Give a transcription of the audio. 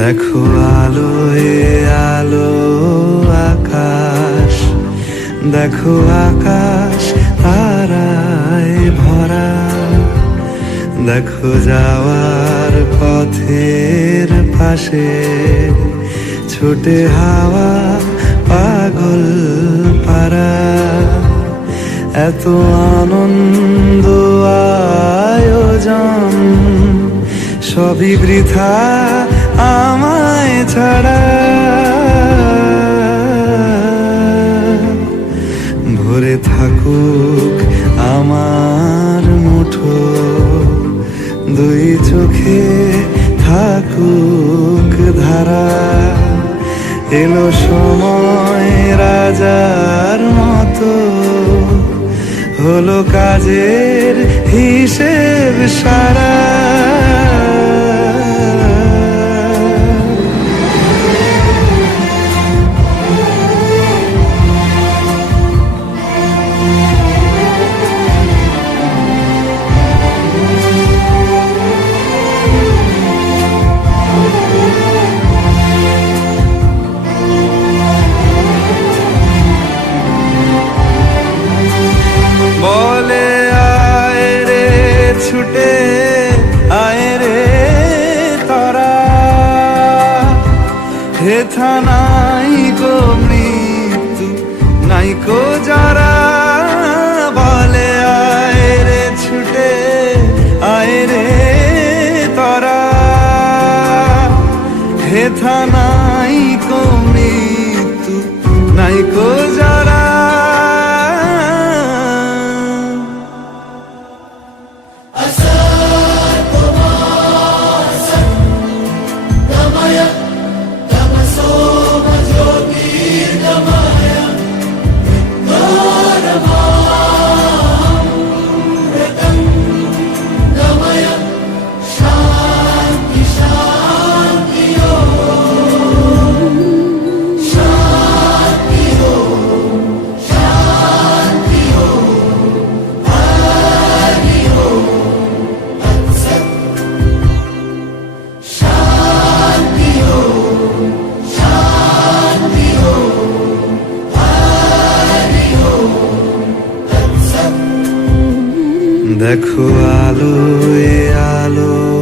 দেখো আলোয় আলো আকাশ, দেখো আকাশ তারায় ভরা, দেখো যাওয়ার পথের পাশে ছোটে হাওয়া পাগল পারা। এত আনন্দ আয়োজন সবই বৃথা আমায় ছাড়া। ভরে থাকুক আমার মুঠো, দুই চোখে থাকুক ধারা। এলো সময় রাজার মতো, হলো কাজের হিসেব সারা। বলে আয় রে ছুটে আয় রে তারা, হেথা নাই গো মৃত্যু নাই কো যারা। বলে আয় রে ছুটে আয় রে তারা, হেথা নাই কো মৃত্যু নাই কো যারা। দেখো আলোয় আলো